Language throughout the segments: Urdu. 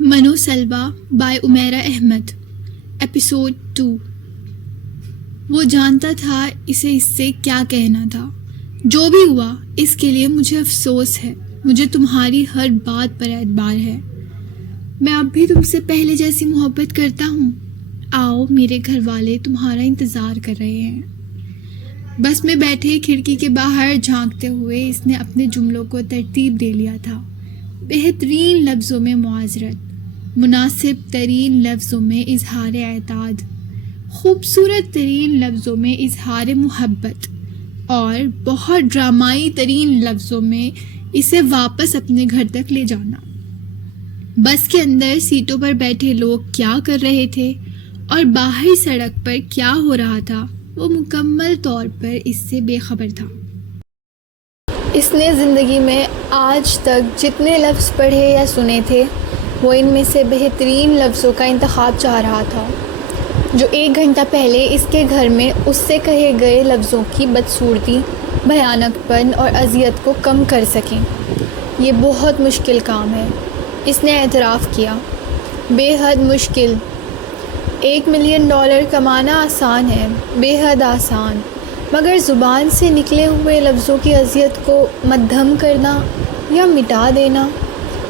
منو سلوا بائی عمیرہ احمد. ایپیسوڈ 2. وہ جانتا تھا اسے اس سے کیا کہنا تھا. جو بھی ہوا اس کے لیے مجھے افسوس ہے. مجھے تمہاری ہر بات پر اعتبار ہے. میں اب بھی تم سے پہلے جیسی محبت کرتا ہوں. آؤ، میرے گھر والے تمہارا انتظار کر رہے ہیں. بس میں بیٹھے کھڑکی کے باہر جھانکتے ہوئے اس نے اپنے جملوں کو ترتیب دے لیا تھا. بہترین لفظوں میں معذرت، مناسب ترین لفظوں میں اظہار اعتاد، خوبصورت ترین لفظوں میں اظہار محبت اور بہت ڈرامائی ترین لفظوں میں اسے واپس اپنے گھر تک لے جانا. بس کے اندر سیٹوں پر بیٹھے لوگ کیا کر رہے تھے اور باہر سڑک پر کیا ہو رہا تھا وہ مکمل طور پر اس سے بے خبر تھا. اس نے زندگی میں آج تک جتنے لفظ پڑھے یا سنے تھے وہ ان میں سے بہترین لفظوں کا انتخاب چاہ رہا تھا جو 1 گھنٹہ پہلے اس کے گھر میں اس سے کہے گئے لفظوں کی بدصورتی، بھیانک پن اور اذیت کو کم کر سکیں. یہ بہت مشکل کام ہے، اس نے اعتراف کیا. بے حد مشکل. $1 ملین کمانا آسان ہے، بے حد آسان، مگر زبان سے نکلے ہوئے لفظوں کی اذیت کو مدھم کرنا یا مٹا دینا.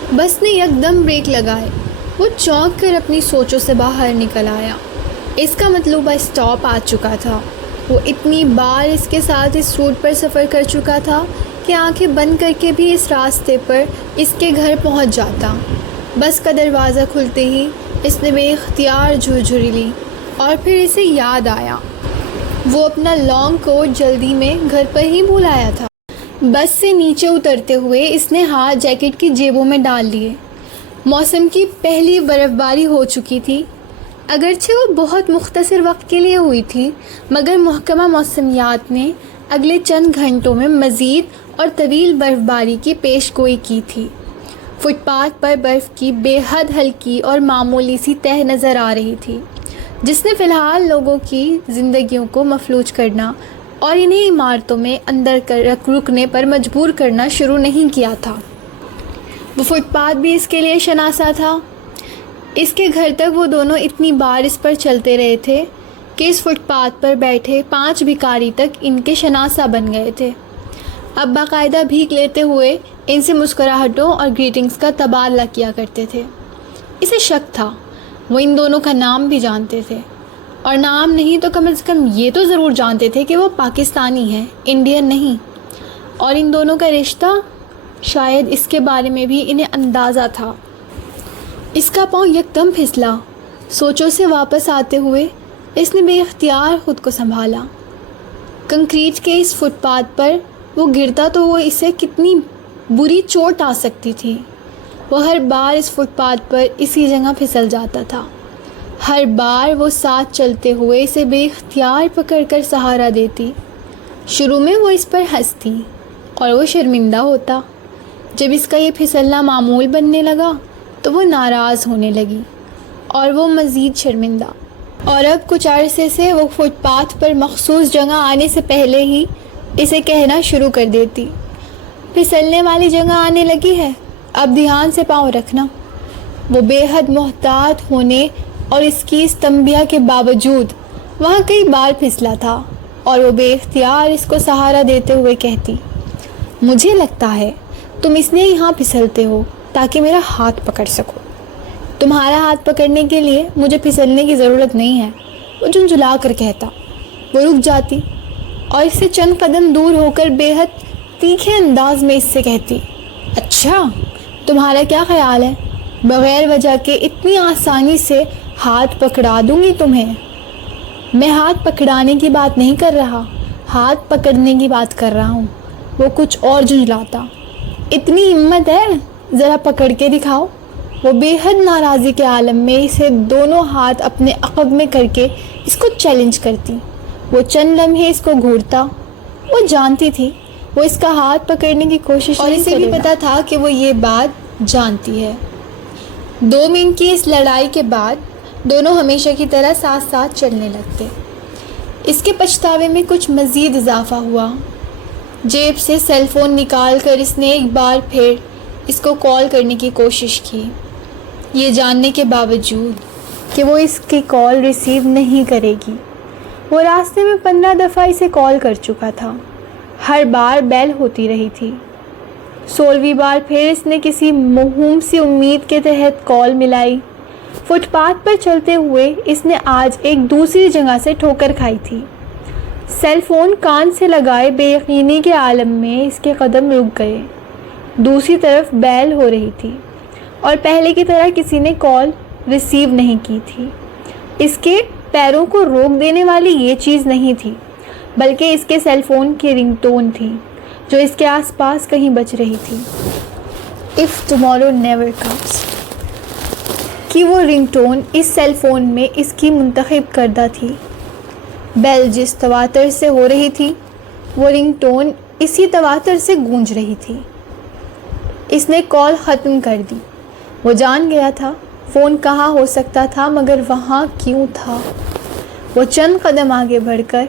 بس نے یکدم بریک لگائے. وہ چونک کر اپنی سوچوں سے باہر نکل آیا. اس کا مطلوبہ اسٹاپ آ چکا تھا. وہ اتنی بار اس کے ساتھ اس روٹ پر سفر کر چکا تھا کہ آنکھیں بند کر کے بھی اس راستے پر اس کے گھر پہنچ جاتا. بس کا دروازہ کھلتے ہی اس نے بے اختیار جھرجھری لی اور پھر اسے یاد آیا وہ اپنا لانگ کوٹ جلدی میں گھر پر ہی بھول آیا تھا. بس سے نیچے اترتے ہوئے اس نے ہاتھ جیکٹ کی جیبوں میں ڈال لیے. موسم کی پہلی برف باری ہو چکی تھی. اگرچہ وہ بہت مختصر وقت کے لیے ہوئی تھی مگر محکمہ موسمیات نے اگلے چند گھنٹوں میں مزید اور طویل برف باری کی پیش گوئی کی تھی. فٹ پاتھ پر برف کی بے حد ہلکی اور معمولی سی تہ نظر آ رہی تھی جس نے فی الحال لوگوں کی زندگیوں کو مفلوج کرنا اور انہیں عمارتوں میں اندر رکنے پر مجبور کرنا شروع نہیں کیا تھا. وہ فٹ پاتھ بھی اس کے لیے شناسا تھا. اس کے گھر تک وہ دونوں اتنی بار اس پر چلتے رہے تھے کہ اس فٹ پاتھ پر بیٹھے 5 بھکاری تک ان کے شناسا بن گئے تھے. اب باقاعدہ بھیک لیتے ہوئے ان سے مسکراہٹوں اور گریٹنگز کا تبادلہ کیا کرتے تھے. اسے شک تھا وہ ان دونوں کا نام بھی جانتے تھے، اور نام نہیں تو کم از کم یہ تو ضرور جانتے تھے کہ وہ پاکستانی ہیں، انڈین نہیں. اور ان دونوں کا رشتہ، شاید اس کے بارے میں بھی انہیں اندازہ تھا. اس کا پاؤں یکدم پھسلا. سوچوں سے واپس آتے ہوئے اس نے بے اختیار خود کو سنبھالا. کنکریٹ کے اس فٹ پاتھ پر وہ گرتا تو وہ اسے کتنی بری چوٹ آ سکتی تھی. وہ ہر بار اس فٹ پاتھ پر اسی جگہ پھسل جاتا تھا. ہر بار وہ ساتھ چلتے ہوئے اسے بے اختیار پکڑ کر سہارا دیتی. شروع میں وہ اس پر ہنستی اور وہ شرمندہ ہوتا. جب اس کا یہ پھسلنا معمول بننے لگا تو وہ ناراض ہونے لگی اور وہ مزید شرمندہ. اور اب کچھ عرصے سے وہ فٹ پاتھ پر مخصوص جگہ آنے سے پہلے ہی اسے کہنا شروع کر دیتی، پھسلنے والی جگہ آنے لگی ہے، اب دھیان سے پاؤں رکھنا. وہ بے حد محتاط ہونے اور اس کی اس تنبیہ کے باوجود وہاں کئی بار پھسلا تھا اور وہ بے اختیار اس کو سہارا دیتے ہوئے کہتی، مجھے لگتا ہے تم اس لیے یہاں پھسلتے ہو تاکہ میرا ہاتھ پکڑ سکو. تمہارا ہاتھ پکڑنے کے لیے مجھے پھسلنے کی ضرورت نہیں ہے. وہ جھنجھلا کر کہتا. وہ رک جاتی اور اس سے چند قدم دور ہو کر بے حد تیکھے انداز میں اس سے کہتی، اچھا تمہارا کیا خیال ہے بغیر وجہ کے اتنی آسانی سے ہاتھ پکڑا دوں گی تمہیں؟ میں ہاتھ پکڑانے کی بات نہیں کر رہا، ہاتھ پکڑنے کی بات کر رہا ہوں. وہ کچھ اور جھنجھلاتا. اتنی ہمت ہے، ذرا پکڑ کے دکھاؤ. وہ بے حد ناراضی کے عالم میں اسے دونوں ہاتھ اپنے عقب میں کر کے اس کو چیلنج کرتی. وہ چند لمحے اس کو گھورتا. وہ جانتی تھی وہ اس کا ہاتھ پکڑنے کی کوشش اور اسے بھی پتا تھا کہ وہ یہ بات جانتی ہے. 2 منٹ کی اس لڑائی کے بعد دونوں ہمیشہ کی طرح ساتھ ساتھ چلنے لگتے. اس کے پچھتاوے میں کچھ مزید اضافہ ہوا. جیب سے سیل فون نکال کر اس نے ایک بار پھر اس کو کال کرنے کی کوشش کی. یہ جاننے کے باوجود کہ وہ اس کی کال ریسیو نہیں کرے گی۔ وہ راستے میں 15 دفعہ اسے کال کر چکا تھا، ہر بار بیل ہوتی رہی تھی۔ 16ویں بار پھر اس نے کسی موہوم سی امید کے تحت کال ملائی۔ فٹ پاتھ پر چلتے ہوئے اس نے آج ایک دوسری جگہ سے ٹھوکر کھائی تھی۔ سیل فون کان سے لگائے بے یقینی کے عالم میں اس کے قدم رک گئے۔ دوسری طرف بیل ہو رہی تھی اور پہلے کی طرح کسی نے کال ریسیو نہیں کی تھی۔ اس کے پیروں کو روک دینے والی یہ چیز نہیں تھی، بلکہ اس کے سیل فون کی رنگ ٹون تھی جو اس کے آس پاس کہیں بج رہی تھی۔ If tomorrow never comes کی وہ رنگ ٹون اس سیل فون میں اس کی منتخب کردہ تھی۔ بیل جس تواتر سے ہو رہی تھی، وہ رنگ ٹون اسی تواتر سے گونج رہی تھی۔ اس نے کال ختم کر دی۔ وہ جان گیا تھا فون کہاں ہو سکتا تھا، مگر وہاں کیوں تھا؟ وہ چند قدم آگے بڑھ کر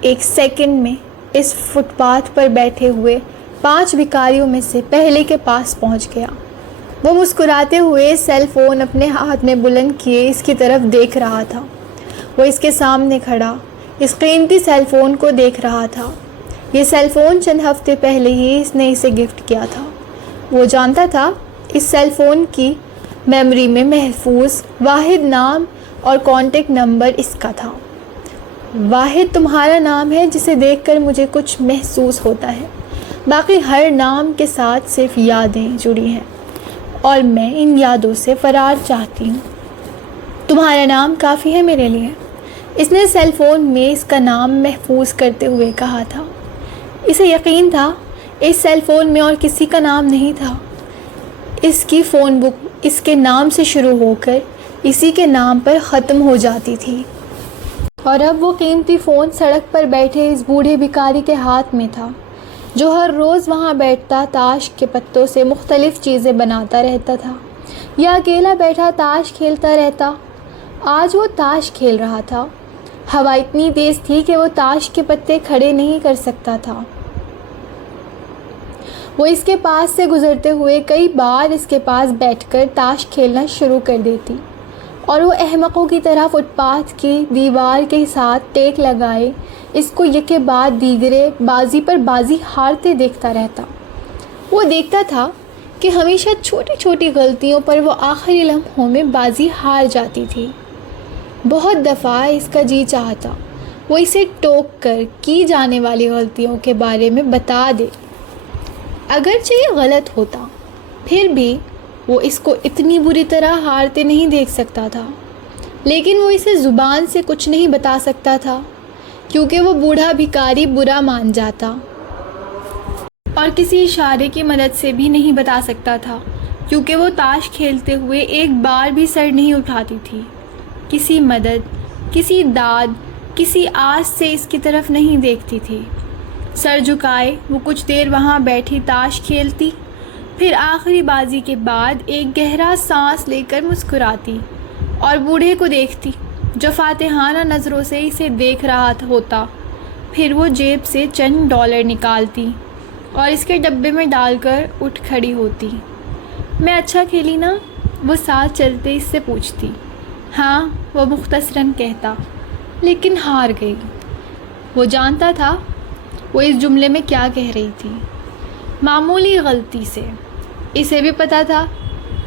ایک سیکنڈ میں اس فٹ پاتھ پر بیٹھے ہوئے 5 بھکاریوں میں سے پہلے کے پاس پہنچ گیا۔ وہ مسکراتے ہوئے سیل فون اپنے ہاتھ میں بلند کیے اس کی طرف دیکھ رہا تھا۔ وہ اس کے سامنے کھڑا اس قیمتی سیل فون کو دیکھ رہا تھا۔ یہ سیل فون چند ہفتے پہلے ہی اس نے اسے گفٹ کیا تھا۔ وہ جانتا تھا اس سیل فون کی میموری میں محفوظ واحد نام اور کانٹیکٹ نمبر اس کا تھا۔ واحد تمہارا نام ہے جسے دیکھ کر مجھے کچھ محسوس ہوتا ہے، باقی ہر نام کے ساتھ صرف یادیں جڑی ہیں اور میں ان یادوں سے فرار چاہتی ہوں۔ تمہارا نام کافی ہے میرے لیے، اس نے سیل فون میں اس کا نام محفوظ کرتے ہوئے کہا تھا۔ اسے یقین تھا اس سیل فون میں اور کسی کا نام نہیں تھا۔ اس کی فون بک اس کے نام سے شروع ہو کر اسی کے نام پر ختم ہو جاتی تھی، اور اب وہ قیمتی فون سڑک پر بیٹھے اس بوڑھے بھکاری کے ہاتھ میں تھا جو ہر روز وہاں بیٹھتا تاش کے پتوں سے مختلف چیزیں بناتا رہتا تھا یا اکیلا بیٹھا تاش کھیلتا رہتا۔ آج وہ تاش کھیل رہا تھا۔ ہوا اتنی تیز تھی کہ وہ تاش کے پتے کھڑے نہیں کر سکتا تھا۔ وہ اس کے پاس سے گزرتے ہوئے کئی بار اس کے پاس بیٹھ کر تاش کھیلنا شروع کر دیتی اور وہ احمقوں کی طرح فٹ پاتھ کی دیوار کے ساتھ ٹیک لگائے اس کو یکے بعد دیگرے بازی پر بازی ہارتے دیکھتا رہتا۔ وہ دیکھتا تھا کہ ہمیشہ چھوٹی چھوٹی غلطیوں پر وہ آخری لمحوں میں بازی ہار جاتی تھی۔ بہت دفعہ اس کا جی چاہتا وہ اسے ٹوک کر کی جانے والی غلطیوں کے بارے میں بتا دے، اگرچہ یہ غلط ہوتا، پھر بھی وہ اس کو اتنی بری طرح ہارتے نہیں دیکھ سکتا تھا۔ لیکن وہ اسے زبان سے کچھ نہیں بتا سکتا تھا کیونکہ وہ بوڑھا بھکاری برا مان جاتا، اور کسی اشارے کی مدد سے بھی نہیں بتا سکتا تھا کیونکہ وہ تاش کھیلتے ہوئے ایک بار بھی سر نہیں اٹھاتی تھی۔ کسی مدد، کسی داد، کسی آس سے اس کی طرف نہیں دیکھتی تھی۔ سر جھکائے وہ کچھ دیر وہاں بیٹھی تاش کھیلتی، پھر آخری بازی کے بعد ایک گہرا سانس لے کر مسکراتی اور بوڑھے کو دیکھتی جو فاتحانہ نظروں سے اسے دیکھ رہا ہوتا۔ پھر وہ جیب سے چند ڈالر نکالتی اور اس کے ڈبے میں ڈال کر اٹھ کھڑی ہوتی۔ میں اچھا کھیلی نا؟ وہ ساتھ چلتے اس سے پوچھتی۔ ہاں، وہ مختصراً کہتا، لیکن ہار گئی۔ وہ جانتا تھا وہ اس جملے میں کیا کہہ رہی تھی، معمولی غلطی سے۔ اسے بھی پتا تھا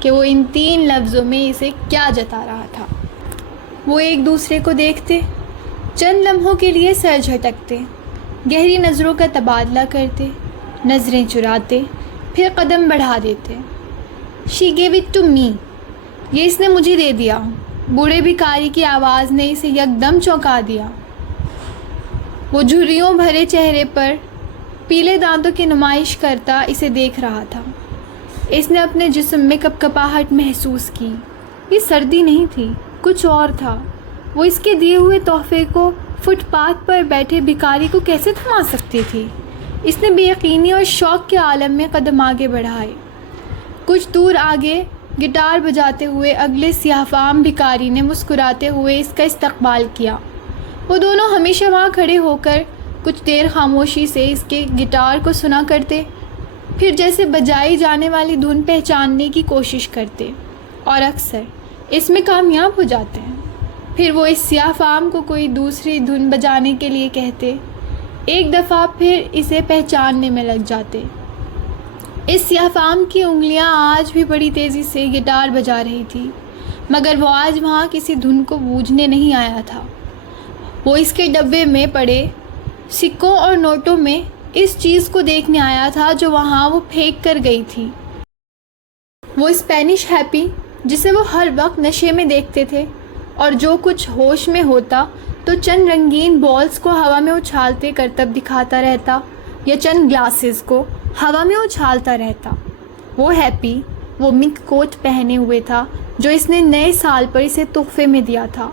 کہ وہ ان 3 لفظوں میں اسے کیا جتا رہا تھا۔ وہ ایک دوسرے کو دیکھتے، چند لمحوں کے لیے سر جھٹکتے، گہری نظروں کا تبادلہ کرتے، نظریں چراتے، پھر قدم بڑھا دیتے۔ She gave it to me، یہ اس نے مجھے دے دیا۔ بوڑھے بھکاری کی آواز نے اسے یکدم چونکا دیا۔ وہ جھریوں بھرے چہرے پر پیلے دانتوں کی نمائش کرتا اسے دیکھ رہا تھا۔ اس نے اپنے جسم میں کپکپاہٹ محسوس کی۔ یہ سردی نہیں تھی، کچھ اور تھا۔ وہ اس کے دیے ہوئے تحفے کو فٹ پاتھ پر بیٹھے بھکاری کو کیسے تھما سکتی تھی؟ اس نے بے یقینی اور شوق کے عالم میں قدم آگے بڑھائے۔ کچھ دور آگے گٹار بجاتے ہوئے اگلے سیاہ فام بھکاری نے مسکراتے ہوئے اس کا استقبال کیا۔ وہ دونوں ہمیشہ وہاں کھڑے ہو کر کچھ دیر خاموشی سے اس کے گٹار کو سنا کرتے، پھر جیسے بجائی جانے والی دھن پہچاننے کی کوشش کرتے۔ اور اکثر اس میں کامیاب ہو جاتے ہیں۔ پھر وہ اس سیاہ فام کو کوئی دوسری دھن بجانے کے لیے کہتے، ایک دفعہ پھر اسے پہچاننے میں لگ جاتے۔ اس سیاہ فام کی انگلیاں آج بھی بڑی تیزی سے گٹار بجا رہی تھی، مگر وہ آج وہاں کسی دھن کو بوجھنے نہیں آیا تھا۔ وہ اس کے ڈبے میں پڑے سکوں اور نوٹوں میں اس چیز کو دیکھنے آیا تھا جو وہاں وہ پھینک کر گئی تھی۔ وہ اسپینش ہیپی جسے وہ ہر وقت نشے میں دیکھتے تھے اور جو کچھ ہوش میں ہوتا تو چند رنگین بالز کو ہوا میں اچھالتے کرتب دکھاتا رہتا یا چند گلاسز کو ہوا میں اچھالتا رہتا۔ وہ ہیپی وہ منک کوٹ پہنے ہوئے تھا جو اس نے نئے سال پر اسے تحفے میں دیا تھا۔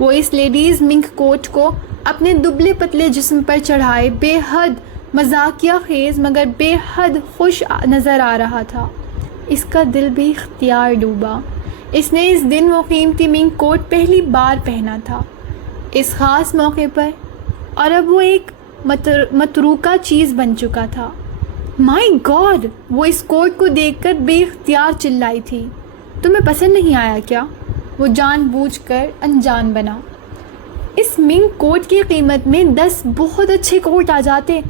وہ اس لیڈیز منک کوٹ کو اپنے دبلے پتلے جسم پر چڑھائے بے حد مذاقیہ خیز مگر بے حد خوش نظر آ رہا تھا۔ اس کا دل بھی اختیار ڈوبا۔ اس نے اس دن وہ قیمتی منک کوٹ پہلی بار پہنا تھا، اس خاص موقع پر، اور اب وہ ایک متروکہ چیز بن چکا تھا۔ مائی گاڈ! وہ اس کوٹ کو دیکھ کر بے اختیار چلائی تھی۔ تمہیں پسند نہیں آیا کیا؟ وہ جان بوجھ کر انجان بنا۔ اس منک کوٹ کی قیمت میں 10 بہت اچھے کوٹ آ جاتے۔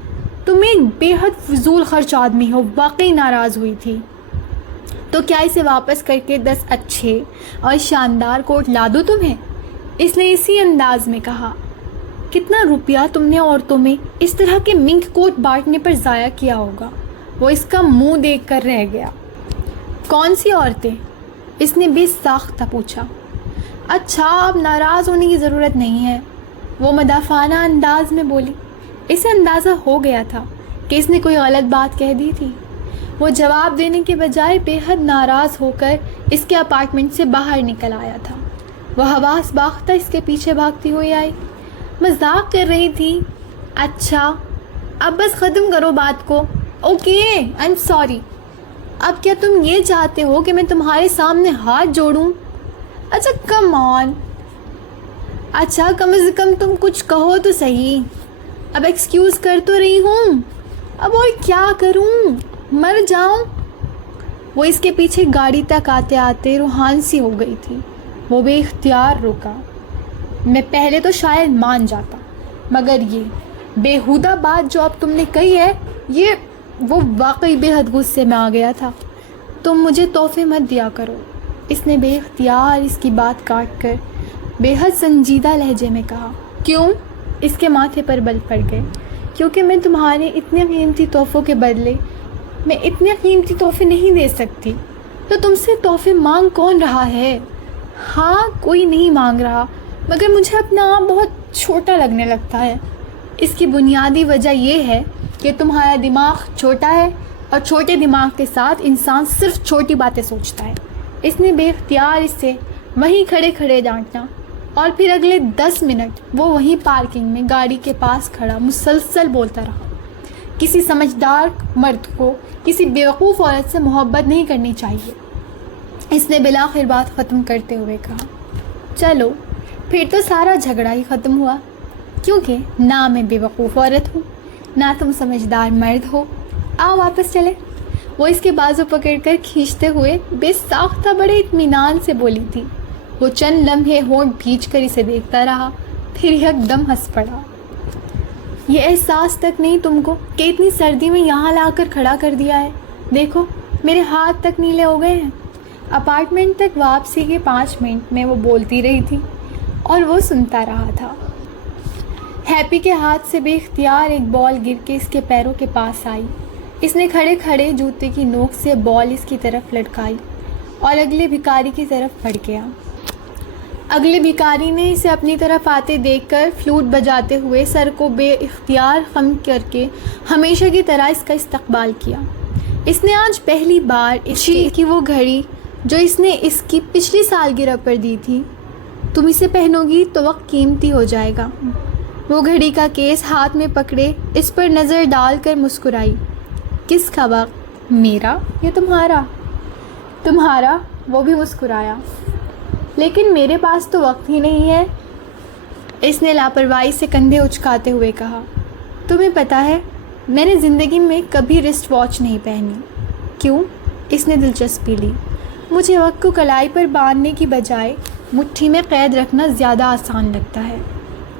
تم ایک بے حد فضول خرچ آدمی ہو۔ واقعی ناراض ہوئی تھی۔ تو کیا اسے واپس کر کے 10 اچھے اور شاندار کوٹ لا دو تمہیں؟ اس نے اسی انداز میں کہا۔ کتنا روپیہ تم نے عورتوں میں اس طرح کے منک کوٹ بانٹنے پر ضائع کیا ہوگا؟ وہ اس کا منہ دیکھ کر رہ گیا۔ کون سی عورتیں؟ اس نے بے ساختہ پوچھا۔ اچھا، اب ناراض ہونے کی ضرورت نہیں ہے، وہ مدافعانہ انداز میں بولی۔ اسے اندازہ ہو گیا تھا کہ اس نے کوئی غلط بات کہہ دی تھی۔ وہ جواب دینے کے بجائے بے حد ناراض ہو کر اس کے اپارٹمنٹ سے باہر نکل آیا تھا۔ وہ حواس باختہ اس کے پیچھے بھاگتی ہوئی آئی۔ مذاق کر رہی تھی۔ اچھا، اب بس ختم کرو بات کو۔ Okay, I am sorry. اب کیا تم یہ چاہتے ہو کہ میں تمہارے سامنے ہاتھ جوڑوں؟ اچھا کم آن، اچھا کم از کم تم کچھ کہو تو صحیح۔ اب ایکسکیوز کر تو رہی ہوں، اب اور کیا کروں؟ مر جاؤں؟ وہ اس کے پیچھے گاڑی تک آتے آتے روحان سی ہو گئی تھی۔ وہ بے اختیار رکا۔ میں پہلے تو شاید مان جاتا، مگر یہ بےہودہ بات جو اب تم نے کہی ہے، وہ واقعی بے حد غصے میں آ گیا تھا۔ تم مجھے تحفے مت دیا کرو، اس نے بے اختیار اس کی بات کاٹ کر بے حد سنجیدہ لہجے میں کہا۔ کیوں؟ اس کے ماتھے پر بل پڑ گئے۔ کیونکہ میں تمہارے اتنے قیمتی تحفوں کے بدلے میں اتنے قیمتی تحفے نہیں دے سکتی۔ تو تم سے تحفے مانگ کون رہا ہے؟ ہاں، کوئی نہیں مانگ رہا، مگر مجھے اپنا آپ بہت چھوٹا لگنے لگتا ہے۔ اس کی بنیادی وجہ یہ ہے کہ تمہارا دماغ چھوٹا ہے اور چھوٹے دماغ کے ساتھ انسان صرف چھوٹی باتیں سوچتا ہے۔ اس نے بے اختیار اس سے وہیں کھڑے کھڑے ڈانٹا، اور پھر اگلے 10 منٹ وہ وہیں پارکنگ میں گاڑی کے پاس کھڑا مسلسل بولتا رہا۔ کسی سمجھدار مرد کو کسی بیوقوف عورت سے محبت نہیں کرنی چاہیے۔ اس نے بالآخر بات ختم کرتے ہوئے کہا۔ چلو پھر تو سارا جھگڑا ہی ختم ہوا، کیونکہ نہ میں بیوقوف عورت ہوں نہ تم سمجھدار مرد ہو۔ آؤ واپس چلے۔ وہ اس کے بازو پکڑ کر کھینچتے ہوئے بے ساختہ بڑے اطمینان سے بولی تھی۔ وہ چند لمحے ہونٹ بھینچ کر اسے دیکھتا رہا، پھر یک دم ہنس پڑا۔ یہ احساس تک نہیں تم کو کہ اتنی سردی میں یہاں لا کر کھڑا کر دیا ہے؟ دیکھو میرے ہاتھ تک نیلے ہو گئے ہیں۔ اپارٹمنٹ تک واپسی کے 5 منٹ میں وہ بولتی رہی تھی اور وہ سنتا رہا تھا۔ ہیپی کے ہاتھ سے بے اختیار ایک بال گر کے اس کے پیروں کے پاس آئی۔ اس نے کھڑے کھڑے جوتے کی نوک سے بال اس کی طرف لٹکائی اور اگلے بھکاری کی طرف بڑھ گیا۔ اگلے بھکاری نے اسے اپنی طرف آتے دیکھ کر فلوٹ بجاتے ہوئے سر کو بے اختیار خم کر کے ہمیشہ کی طرح اس کا استقبال کیا۔ اس نے آج پہلی بار اسی کی وہ گھڑی جو اس نے اس کی پچھلی سالگرہ پر دی تھی، تم اسے پہنو گی تو وقت قیمتی ہو جائے گا۔ وہ گھڑی کا کیس ہاتھ میں پکڑے اس پر نظر ڈال کر مسکرائی۔ کس کا وقت؟ میرا یا تمہارا؟ تمہارا، وہ بھی مسکرایا۔ لیکن میرے پاس تو وقت ہی نہیں ہے، اس نے لاپرواہی سے کندھے اچکاتے ہوئے کہا۔ تمہیں پتہ ہے میں نے زندگی میں کبھی رسٹ واچ نہیں پہنی۔ کیوں؟ اس نے دلچسپی لی۔ مجھے وقت کو کلائی پر باندھنے کی بجائے مٹھی میں قید رکھنا زیادہ آسان لگتا ہے۔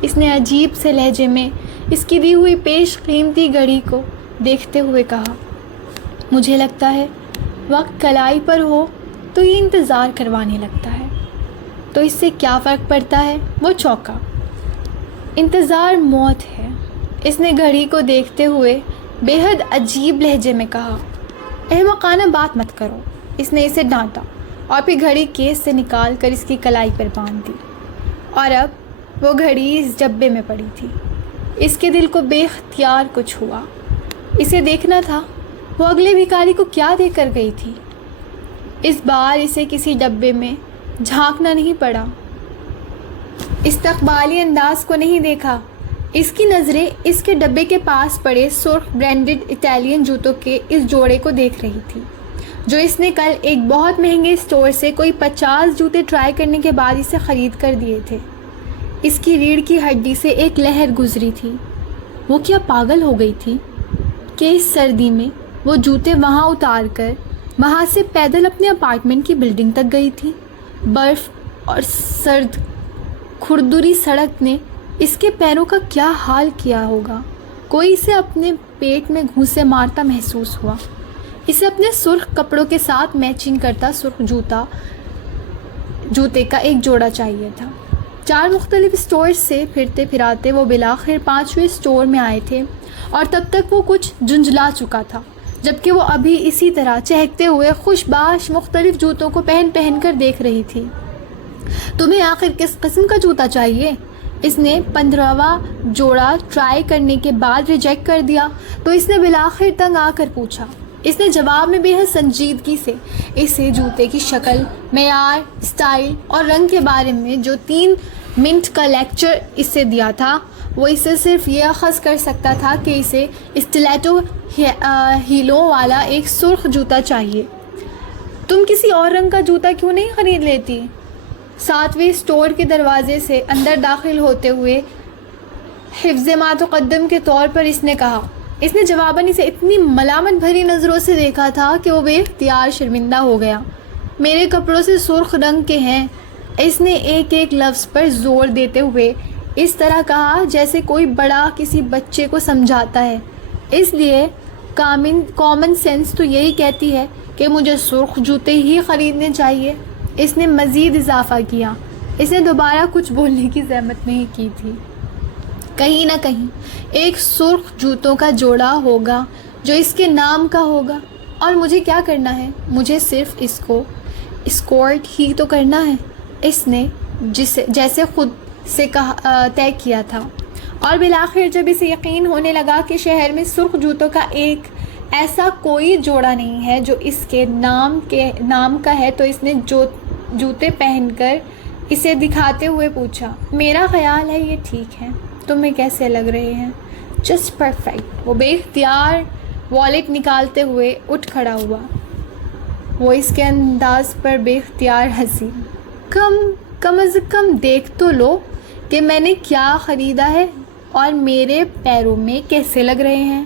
اس نے عجیب سے لہجے میں اس کی دی ہوئی پیش قیمتی گھڑی کو دیکھتے ہوئے کہا، مجھے لگتا ہے وقت کلائی پر ہو تو یہ انتظار کروانے لگتا ہے۔ تو اس سے کیا فرق پڑتا ہے؟ وہ چونکا۔ انتظار موت ہے، اس نے گھڑی کو دیکھتے ہوئے بے حد عجیب لہجے میں کہا۔ احمقانہ بات مت کرو، اس نے اسے ڈانٹا اور پھر گھڑی کیس سے نکال کر اس کی کلائی پر باندھ دی۔ اور اب وہ گھڑی اس ڈبے میں پڑی تھی۔ اس کے دل کو بے اختیار کچھ ہوا۔ اسے دیکھنا تھا وہ اگلے بھکاری کو کیا دے کر گئی تھی۔ اس بار اسے کسی ڈبے میں جھانکنا نہیں پڑا، استقبالی انداز کو نہیں دیکھا۔ اس کی نظریں اس کے ڈبے کے پاس پڑے سرخ برانڈڈ اٹیلین جوتوں کے اس جوڑے کو دیکھ رہی تھی جو اس نے کل ایک بہت مہنگے اسٹور سے کوئی 50 جوتے ٹرائی کرنے کے بعد اسے خرید کر دیے تھے۔ اس کی ریڑھ کی ہڈی سے ایک لہر گزری تھی۔ وہ کیا پاگل ہو گئی تھی کہ اس سردی میں وہ جوتے وہاں اتار کر وہاں سے پیدل اپنے اپارٹمنٹ کی بلڈنگ تک گئی تھی؟ برف اور سرد کھردری سڑک نے اس کے پیروں کا کیا حال کیا ہوگا؟ کوئی اسے اپنے پیٹ میں گھوسے مارتا محسوس ہوا۔ اسے اپنے سرخ کپڑوں کے ساتھ میچنگ کرتا سرخ جوتے کا ایک جوڑا چاہیے تھا۔ 4 مختلف اسٹور سے پھرتے پھراتے وہ بالآخر 5ویں اسٹور میں آئے تھے اور تب تک وہ کچھ جھنجھلا چکا تھا، جبکہ وہ ابھی اسی طرح چہکتے ہوئے خوش باش مختلف جوتوں کو پہن کر دیکھ رہی تھی۔ تمہیں آخر کس قسم کا جوتا چاہیے؟ اس نے 15واں جوڑا ٹرائی کرنے کے بعد ریجیکٹ کر دیا تو اس نے بالآخر تنگ آ کر پوچھا۔ اس نے جواب میں بے حد سنجیدگی سے اسے جوتے کی شکل، معیار، اسٹائل اور رنگ کے بارے میں جو 3 منٹ کا لیکچر اسے دیا تھا، وہ اسے صرف یہ اخذ کر سکتا تھا کہ اسے اسٹیلیٹو ہیلوں والا ایک سرخ جوتا چاہیے۔ تم کسی اور رنگ کا جوتا کیوں نہیں خرید لیتی؟ 7ویں اسٹور کے دروازے سے اندر داخل ہوتے ہوئے حفظ ما تقدم کے طور پر اس نے کہا۔ اس نے جواباً اسے اتنی ملامت بھری نظروں سے دیکھا تھا کہ وہ بے اختیار شرمندہ ہو گیا۔ میرے کپڑوں سے سرخ رنگ کے ہیں، اس نے ایک لفظ پر زور دیتے ہوئے اس طرح کہا جیسے کوئی بڑا کسی بچے کو سمجھاتا ہے۔ اس لیے کامن سینس تو یہی کہتی ہے کہ مجھے سرخ جوتے ہی خریدنے چاہیے۔ اس نے مزید اضافہ کیا۔ اس نے دوبارہ کچھ بولنے کی زحمت نہیں کی تھی۔ کہیں نہ کہیں ایک سرخ جوتوں کا جوڑا ہوگا جو اس کے نام کا ہوگا، اور مجھے کیا کرنا ہے؟ مجھے صرف اس کو اسکورٹ ہی تو کرنا ہے، اس نے جیسے خود سے طے کیا تھا۔ اور بالآخر جب اسے یقین ہونے لگا کہ شہر میں سرخ جوتوں کا ایک ایسا کوئی جوڑا نہیں ہے جو اس کے نام کا ہے، تو اس نے جوتے پہن کر اسے دکھاتے ہوئے پوچھا، میرا خیال ہے یہ ٹھیک ہے، تمہیں کیسے لگ رہے ہیں؟ Just perfect. وہ بے اختیار والیٹ نکالتے ہوئے اٹھ کھڑا ہوا۔ وہ اس کے انداز پر بے اختیار ہنسی۔ کم از کم دیکھ تو لو کہ میں نے کیا خریدا ہے اور میرے پیروں میں کیسے لگ رہے ہیں۔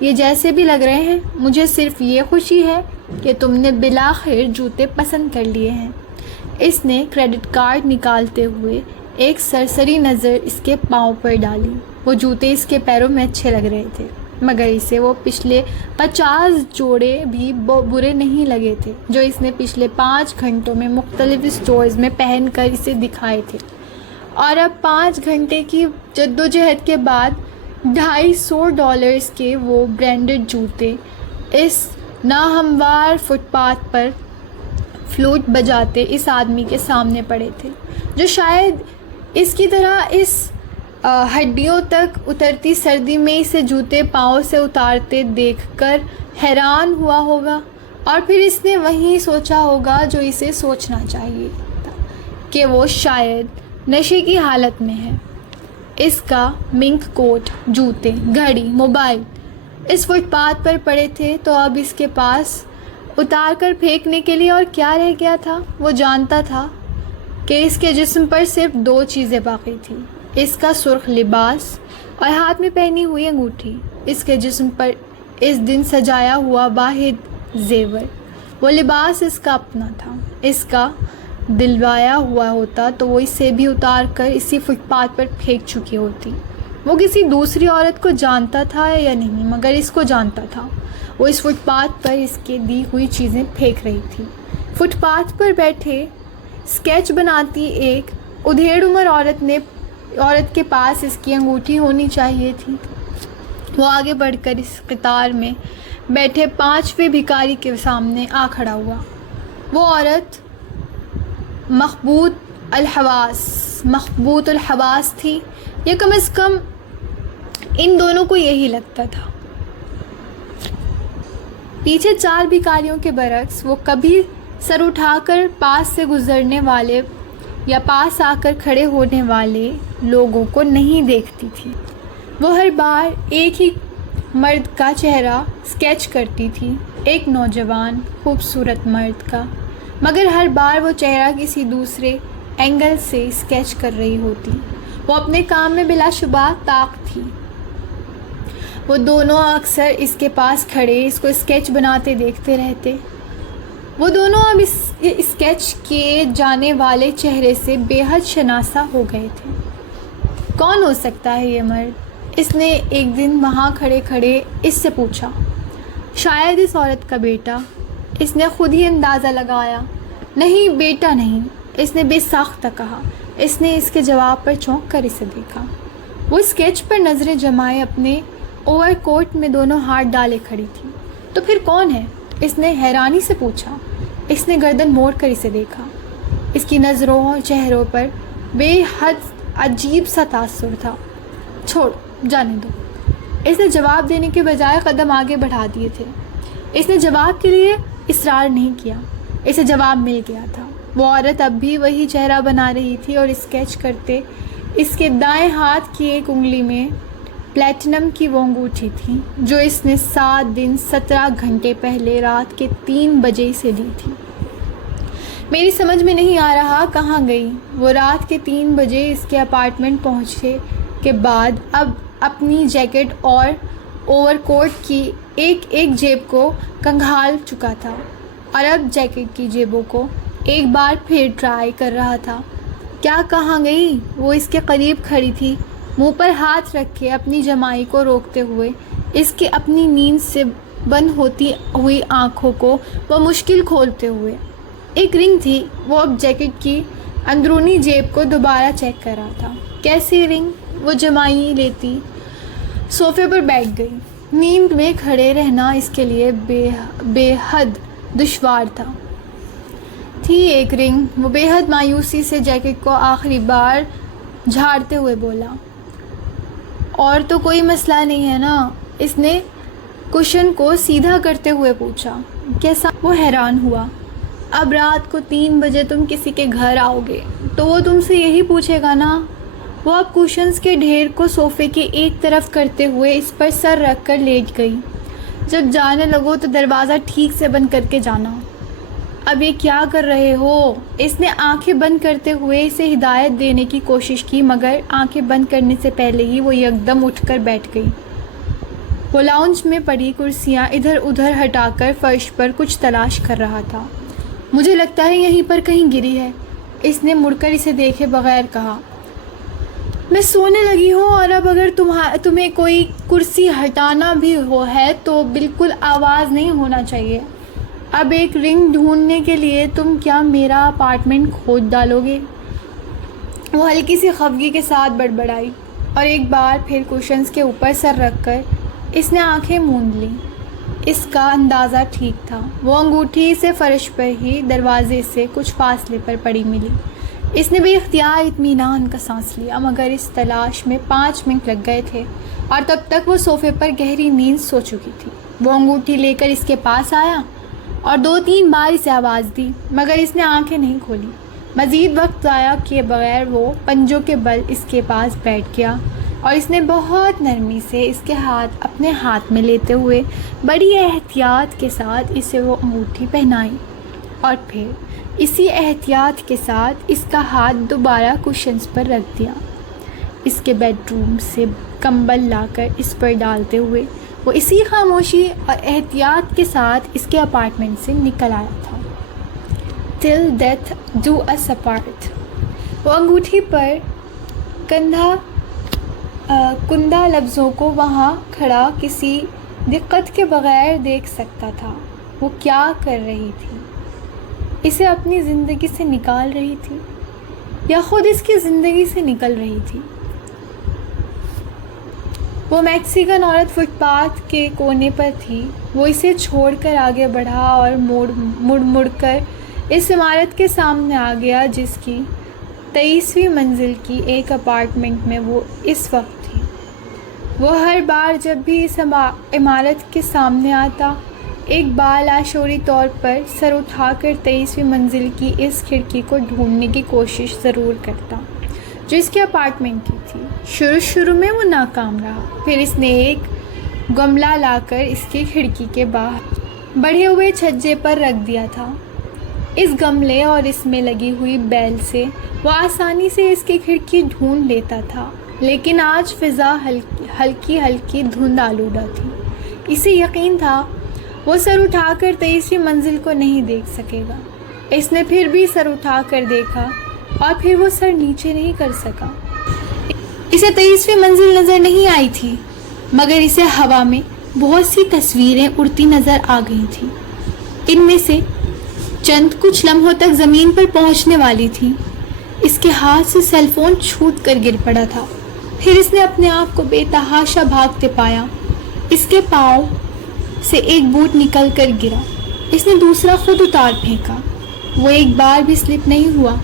یہ جیسے بھی لگ رہے ہیں، مجھے صرف یہ خوشی ہے کہ تم نے بالآخر جوتے پسند کر لیے ہیں۔ اس نے کریڈٹ کارڈ نکالتے ہوئے ایک سرسری نظر اس کے پاؤں پر ڈالی۔ وہ جوتے اس کے پیروں میں اچھے لگ رہے تھے، مگر اسے وہ پچھلے 50 جوڑے بھی برے نہیں لگے تھے جو اس نے پچھلے 5 گھنٹوں میں مختلف اسٹورز میں پہن کر اسے دکھائے تھے۔ اور اب 5 گھنٹے کی جدوجہد کے بعد $250 کے وہ برانڈڈ جوتے اس ناہموار فٹ پاتھ پر فلوٹ بجاتے اس آدمی کے سامنے پڑے تھے جو شاید اس کی طرح اس ہڈیوں تک اترتی سردی میں اسے جوتے پاؤں سے اتارتے دیکھ کر حیران ہوا ہوگا، اور پھر اس نے وہی سوچا ہوگا جو اسے سوچنا چاہیے تھا کہ وہ شاید نشے کی حالت میں ہے۔ اس کا منک کوٹ، جوتے، گھڑی، موبائل اس فٹ پاتھ پر پڑے تھے، تو اب اس کے پاس اتار کر پھینکنے کے لیے اور کیا رہ گیا تھا؟ وہ جانتا تھا کہ اس کے جسم پر صرف 2 چیزیں باقی تھیں، اس کا سرخ لباس اور ہاتھ میں پہنی ہوئی انگوٹھی، اس کے جسم پر اس دن سجایا ہوا واحد زیور۔ وہ لباس اس کا اپنا تھا، اس کا دلوایا ہوا ہوتا تو وہ اسے بھی اتار کر اسی فٹ پاتھ پر پھینک چکی ہوتی۔ وہ کسی دوسری عورت کو جانتا تھا یا نہیں، مگر اس کو جانتا تھا۔ وہ اس فٹ پاتھ پر اس کے دی ہوئی چیزیں پھینک رہی تھی۔ فٹ پاتھ پر بیٹھے اسکیچ بناتی ایک ادھیڑ عمر عورت کے پاس اس کی انگوٹھی ہونی چاہیے تھی۔ وہ آگے بڑھ کر اس قطار میں بیٹھے 5ویں بھکاری کے سامنے آ کھڑا ہوا۔ وہ عورت مخبوط الحواس تھی، یا کم از کم ان دونوں کو یہی لگتا تھا۔ پیچھے 4 بھکاریوں کے برعکس وہ کبھی سر اٹھا کر پاس سے گزرنے والے یا پاس آ کر کھڑے ہونے والے لوگوں کو نہیں دیکھتی تھی۔ وہ ہر بار ایک ہی مرد کا چہرہ اسکیچ کرتی تھی، ایک نوجوان خوبصورت مرد کا، مگر ہر بار وہ چہرہ کسی دوسرے اینگل سے اسکیچ کر رہی ہوتی۔ وہ اپنے کام میں بلا شبہ طاق تھی۔ وہ دونوں اکثر اس کے پاس کھڑے اس کو اسکیچ بناتے دیکھتے رہتے۔ وہ دونوں اب اس اسکیچ کیے جانے والے چہرے سے بے حد شناسا ہو گئے تھے۔ کون ہو سکتا ہے یہ مرد؟ اس نے ایک دن وہاں کھڑے کھڑے اس سے پوچھا۔ شاید اس عورت کا بیٹا، اس نے خود ہی اندازہ لگایا۔ نہیں، بیٹا نہیں، اس نے بے ساختہ کہا۔ اس نے اس کے جواب پر چونک کر اسے دیکھا۔ وہ اسکیچ پر نظریں جمائے اپنے اوور کوٹ میں دونوں ہاتھ ڈالے کھڑی تھی۔ تو پھر کون ہے؟ اس نے حیرانی سے پوچھا۔ اس نے گردن موڑ کر اسے دیکھا۔ اس کی نظروں اور چہروں پر بے حد عجیب سا تاثر تھا۔ چھوڑ، جانے دو۔ اس نے جواب دینے کے بجائے قدم آگے بڑھا دیے تھے۔ اس نے جواب کے لیے اصرار نہیں کیا، اسے جواب مل گیا تھا۔ وہ عورت اب بھی وہی چہرہ بنا رہی تھی اور اسکیچ کرتے اس کے دائیں ہاتھ کی ایک انگلی میں پلیٹینم کی وہ انگوٹھی تھی جو اس نے 7 دن 17 گھنٹے پہلے رات کے 3 بجے سے لی تھی۔ میری سمجھ میں نہیں آ رہا کہاں گئی۔ وہ رات کے 3 بجے اس کے اپارٹمنٹ پہنچے کے بعد اب اپنی جیکٹ اور اوور کوٹ کی ایک جیب کو کنگھال چکا تھا اور اب جیکٹ کی جیبوں کو ایک بار پھر ٹرائی کر رہا تھا۔ کیا کہاں گئی؟ وہ اس کے قریب کھڑی تھی، منہ پر ہاتھ رکھے اپنی جمائی کو روکتے ہوئے۔ اس کے اپنی نیند سے بند ہوتی ہوئی آنکھوں کو وہ مشکل کھولتے ہوئے۔ ایک رنگ تھی۔ وہ اب جیکٹ کی اندرونی جیب کو دوبارہ چیک کر رہا تھا۔ کیسی رنگ؟ وہ جمائی لیتی صوفے پر بیٹھ گئی۔ نیند میں کھڑے رہنا اس کے لیے بے حد دشوار تھا۔ تھی ایک رنگ۔ وہ بے حد مایوسی سے جیکٹ کو آخری بار جھاڑتے ہوئے بولا۔ اور تو کوئی مسئلہ نہیں ہے نا؟ اس نے کشن کو سیدھا کرتے ہوئے پوچھا۔ کیسا؟ وہ حیران ہوا۔ اب رات کو 3 بجے تم کسی کے گھر آؤ گے تو وہ تم سے یہی پوچھے گا نا؟ وہ اب کوشنز کے ڈھیر کو صوفے کے ایک طرف کرتے ہوئے اس پر سر رکھ کر لیٹ گئی۔ جب جانے لگو تو دروازہ ٹھیک سے بند کر کے جانا۔ اب یہ کیا کر رہے ہو؟ اس نے آنکھیں بند کرتے ہوئے اسے ہدایت دینے کی کوشش کی، مگر آنکھیں بند کرنے سے پہلے ہی وہ یکدم اٹھ کر بیٹھ گئی۔ وہ لاؤنج میں پڑی کرسیاں ادھر ادھر ہٹا کر فرش پر کچھ تلاش کر رہا تھا۔ مجھے لگتا ہے یہیں پر کہیں گری ہے، اس نے مڑ کر اسے دیکھے بغیر کہا۔ میں سونے لگی ہوں اور اب اگر تمہیں کوئی کرسی ہٹانا بھی ہے تو بالکل آواز نہیں ہونا چاہیے۔ اب ایک رنگ ڈھونڈنے کے لیے تم کیا میرا اپارٹمنٹ کھود ڈالو گے؟ وہ ہلکی سی خفگی کے ساتھ بڑبڑائی اور ایک بار پھر کوشنز کے اوپر سر رکھ کر اس نے آنکھیں موند لیں۔ اس کا اندازہ ٹھیک تھا۔ وہ انگوٹھی سے فرش پر ہی دروازے سے کچھ فاصلے پر پڑی ملی۔ اس نے بے اختیار اطمینان کا سانس لیا، مگر اس تلاش میں 5 منٹ لگ گئے تھے اور تب تک وہ صوفے پر گہری نیند سو چکی تھی۔ وہ انگوٹھی لے کر اس کے پاس آیا اور 2-3 بار اسے آواز دی، مگر اس نے آنکھیں نہیں کھولی۔ مزید وقت ضائع کیے بغیر وہ پنجوں کے بل اس کے پاس بیٹھ گیا اور اس نے بہت نرمی سے اس کے ہاتھ اپنے ہاتھ میں لیتے ہوئے بڑی احتیاط کے ساتھ اسے وہ انگوٹھی پہنائی اور پھر اسی احتیاط کے ساتھ اس کا ہاتھ دوبارہ کوشنز پر رکھ دیا۔ اس کے بیڈ روم سے کمبل لا کر اس پر ڈالتے ہوئے وہ اسی خاموشی اور احتیاط کے ساتھ اس کے اپارٹمنٹ سے نکل آیا تھا. Till death do us apart. وہ انگوٹھی پر کندہ لفظوں کو وہاں کھڑا کسی دقت کے بغیر دیکھ سکتا تھا. وہ کیا کر رہی تھی؟ اسے اپنی زندگی سے نکال رہی تھی یا خود اس کی زندگی سے نکل رہی تھی؟ وہ میکسیکن عورت فٹ پاتھ کے کونے پر تھی. وہ اسے چھوڑ کر آگے بڑھا اور مڑ کر اس عمارت کے سامنے آ گیا جس کی 23ویں منزل کی ایک اپارٹمنٹ میں وہ اس وقت تھی. وہ ہر بار جب بھی اس عمارت کے سامنے آتا ایک بالاشعوری طور پر سر اٹھا کر 23ویں منزل کی اس کھڑکی کو ڈھونڈنے کی کوشش ضرور کرتا جو اس کے اپارٹمنٹ کی تھی. شروع میں وہ ناکام رہا. پھر اس نے ایک گملہ لا کر اس کی کھڑکی کے باہر بڑھے ہوئے چھجے پر رکھ دیا تھا. اس گملے اور اس میں لگی ہوئی بیل سے وہ آسانی سے اس کی کھڑکی ڈھونڈ لیتا تھا. لیکن آج فضا ہلکی دھند آلودہ تھی. اسے یقین تھا وہ سر اٹھا کر 23ویں منزل کو نہیں دیکھ سکے گا. اس نے پھر بھی سر اٹھا کر دیکھا اور پھر وہ سر نیچے نہیں کر سکا. اسے 23ویں منزل نظر نہیں آئی تھی مگر اسے ہوا میں بہت سی تصویریں اڑتی نظر آ گئی تھیں. ان میں سے چند کچھ لمحوں تک زمین پر پہنچنے والی تھی. اس کے ہاتھ سے سیل فون چھوٹ کر گر پڑا تھا. پھر اس نے اپنے آپ کو بے تحاشا بھاگتے پایا. اس کے پاؤں سے ایک بوٹ نکل کر گرا. اس نے دوسرا خود اتار پھینکا. وہ ایک بار بھی سلپ نہیں ہوا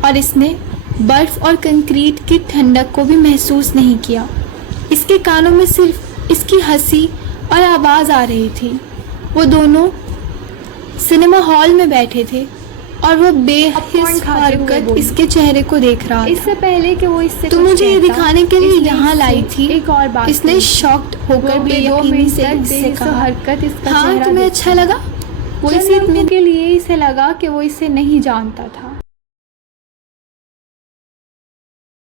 اور اس نے برف اور کنکریٹ کی ٹھنڈک کو بھی محسوس نہیں کیا. اس کے کانوں میں صرف اس کی ہنسی اور آواز آ رہی تھی. وہ دونوں سنیما ہال میں بیٹھے تھے اور وہ بے حس حرکت اس کے چہرے کو دیکھ رہا تھا. اس سے پہلے کہ وہ اس سے تو مجھے یہ دکھانے کے لیے یہاں لائی تھی. ایک اور بات اس نے شاکڈ ہو کر بے یقینی سے کہا. حرکت اس کا ہاں چہرہ تمہیں اچھا لگا؟ وہ اسی کے لیے اسے لگا کہ وہ اسے نہیں جانتا تھا.